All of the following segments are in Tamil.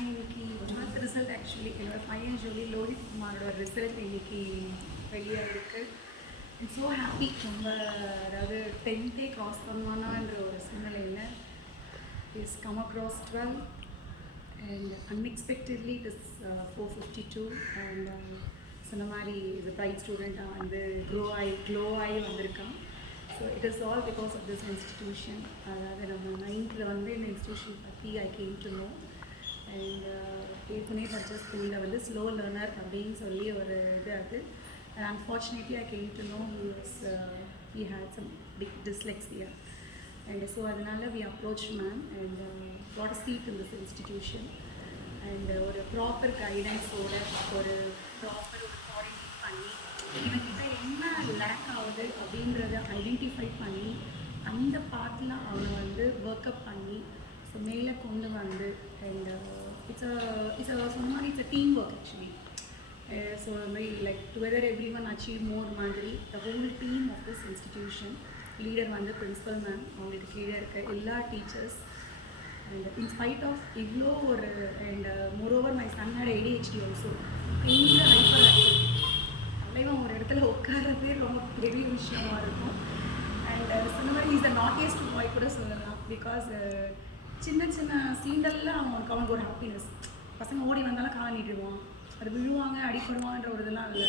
இன்னைக்கு டுவெல்த் ரிசல்ட் ஆக்சுவலி என்னோடய பையன் சொல்லி லோஹித் குமாரோட ரிசல்ட் இன்னைக்கு வெளியாக இருக்குது. It's so happy. ரொம்ப அதாவது 10th கிராஸ் பண்ணுவானான்ற ஒரு சூழ்நிலையில் is come across 12 and unexpectedly it is 452 and சொன்ன மாதிரி இஸ் அ பிரைட் ஸ்டூடெண்ட்டாக வந்து க்ளோ ஆகி வந்திருக்கான். So it is all because of this institution. அதாவது நம்ம 9th வந்து இந்த இன்ஸ்டிடியூஷன் பற்றி I came to know. And ஏற்கனவே படித்த ஸ்கூலில் வந்து ஸ்லோ லேர்னர் அப்படின்னு சொல்லி ஒரு இது அது. And unfortunately I came to no he had some big dyslexia. And so அதனால we approached ma'am and got a seat in this institution. And ஒரு ப்ராப்பர் கைடன்ஸோட ஒரு ப்ராப்பர் ஒரு குவாரண்டைன் பண்ணி இவன்கிட்ட என்ன லேக் ஆகுது அப்படின்றத ஐடென்டிஃபை பண்ணி அந்த பார்ட்டில் அவனை வந்து ஒர்க்கப் பண்ணி ஸோ மேலே கொண்டு வந்து அண்ட் இட்ஸ் சொன்ன மாதிரி it's a team work actually. So அது மாதிரி like together everyone achieve more மாதிரி the whole team of this institution. Leader வந்து பிரின்சிபல் மேம், அவங்களுக்கு கீழே இருக்க எல்லா டீச்சர்ஸ் அண்ட் இன்ஸ்பைட் ஆஃப் இவ்வளோ ஒரு and moreover my son had ADHD also. கொஞ்சம் ஹைப்பர் ஆக்டிவ். தலைவன் ஒரு இடத்துல உட்கார்றதே ரொம்ப பெரிய விஷயமா இருக்கும். அண்ட் சொன்ன மாதிரி இஸ் த நாட்டியஸ்ட் பாய் கூட சொல்லலாம். பிகாஸ் சின்ன சின்ன சீண்டல்லாம் அவனுக்கு ஒரு ஹாப்பினஸ். பசங்க ஓடி வந்தாலும் காலை நீட்டிடுவான், அது விழுவாங்க அடிப்படுவான்ற ஒரு இதெல்லாம் இல்லை.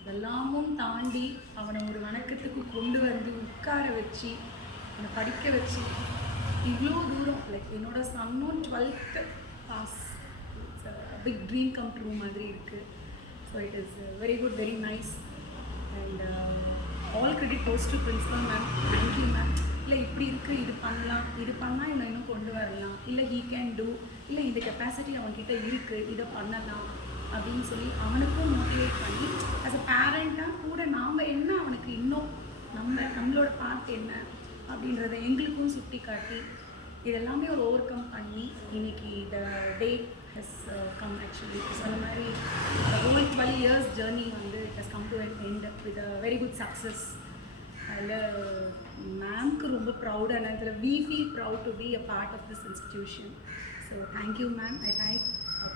இதெல்லாமும் தாண்டி அவனை ஒரு வணக்கத்துக்கு கொண்டு வந்து உட்கார வச்சு அவனை படிக்க வச்சு இவ்வளோ தூரம் லைக் என்னோட சன்னும் 12th pass. It's big dream come true மாதிரி இருக்குது. So it is very good, very nice. And all credit goes to principal ma'am. Thank you ma'am. இல்லை இப்படி இருக்குது, இது பண்ணலாம், இது பண்ணால் இன்னும் கொண்டு வரலாம், இல்லை ஹீ கேன் டூ, இல்லை இந்த கெப்பாசிட்டி அவன்கிட்ட இருக்குது, இதை பண்ணலாம் அப்படின்னு சொல்லி அவனுக்கும் மோட்டிவேட் பண்ணி ஆஸ் அ பேரண்ட்டாக கூட நாம் என்ன அவனுக்கு இன்னும் நம்மளோட பார்ட் என்ன அப்படின்றத எங்களுக்கும் சுட்டி காட்டி இதெல்லாமே ஒரு ஓவர் கம் பண்ணி இன்னைக்கு the day has come actually. சொன்ன மாதிரி ஹோல் 12 years ஜேர்னி வந்து it has come to an end with a very good success. அதில் மேம்க்கு ரொம்ப ப்ரௌடான இதில் we feel proud to be a part of this institution. So thank you ma'am. I thank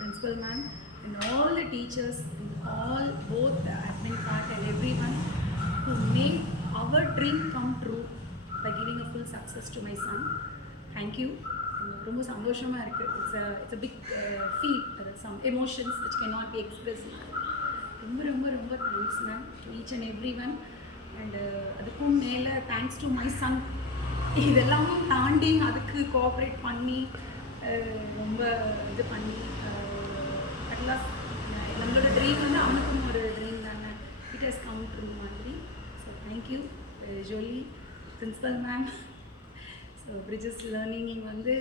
principal ma'am and all the teachers and all both the admin part and everyone who made our dream come true by giving a full success to my son. Thank you. ரொம்ப சந்தோஷமாக இருக்குது. It's a big feel, some emotions which cannot be expressed. ரொம்ப ரொம்ப ரொம்ப thanks ma'am to each and every one. And அதுக்கும் மேலே தேங்க்ஸ் டு மை சன். இதெல்லாமும் தாண்டி அதுக்கு கோஆப்ரேட் பண்ணி ரொம்ப இது பண்ணி அட்லாஸ்ட் நம்மளோட ட்ரீம் வந்து அவனுக்கும் ஒரு ட்ரீம் தானே, இட் ஹஸ் கம் ட்ரூ மாதிரி. So thank you Joly, principal ma'am. So bridges learning வந்து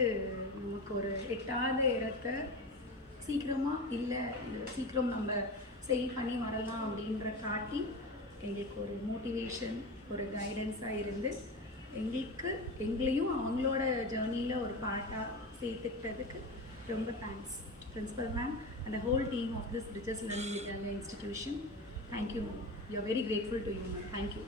நமக்கு ஒரு எட்டாத இடத்த சீக்கிரமாக இல்லை சீக்கிரம் நம்ம செய் பண்ணி வரலாம் அப்படின்ற காட்டி எங்களுக்கு ஒரு மோட்டிவேஷன் ஒரு கைடன்ஸாக இருந்து எங்களையும் அவங்களோட ஜேர்னியில் ஒரு பார்ட்டாக சேர்த்துக்கிட்டதுக்கு ரொம்ப thanks principal ma'am and the whole team of this Dyslexia Autism institution. Thank you. We are very grateful to you, ma'am. Thank you.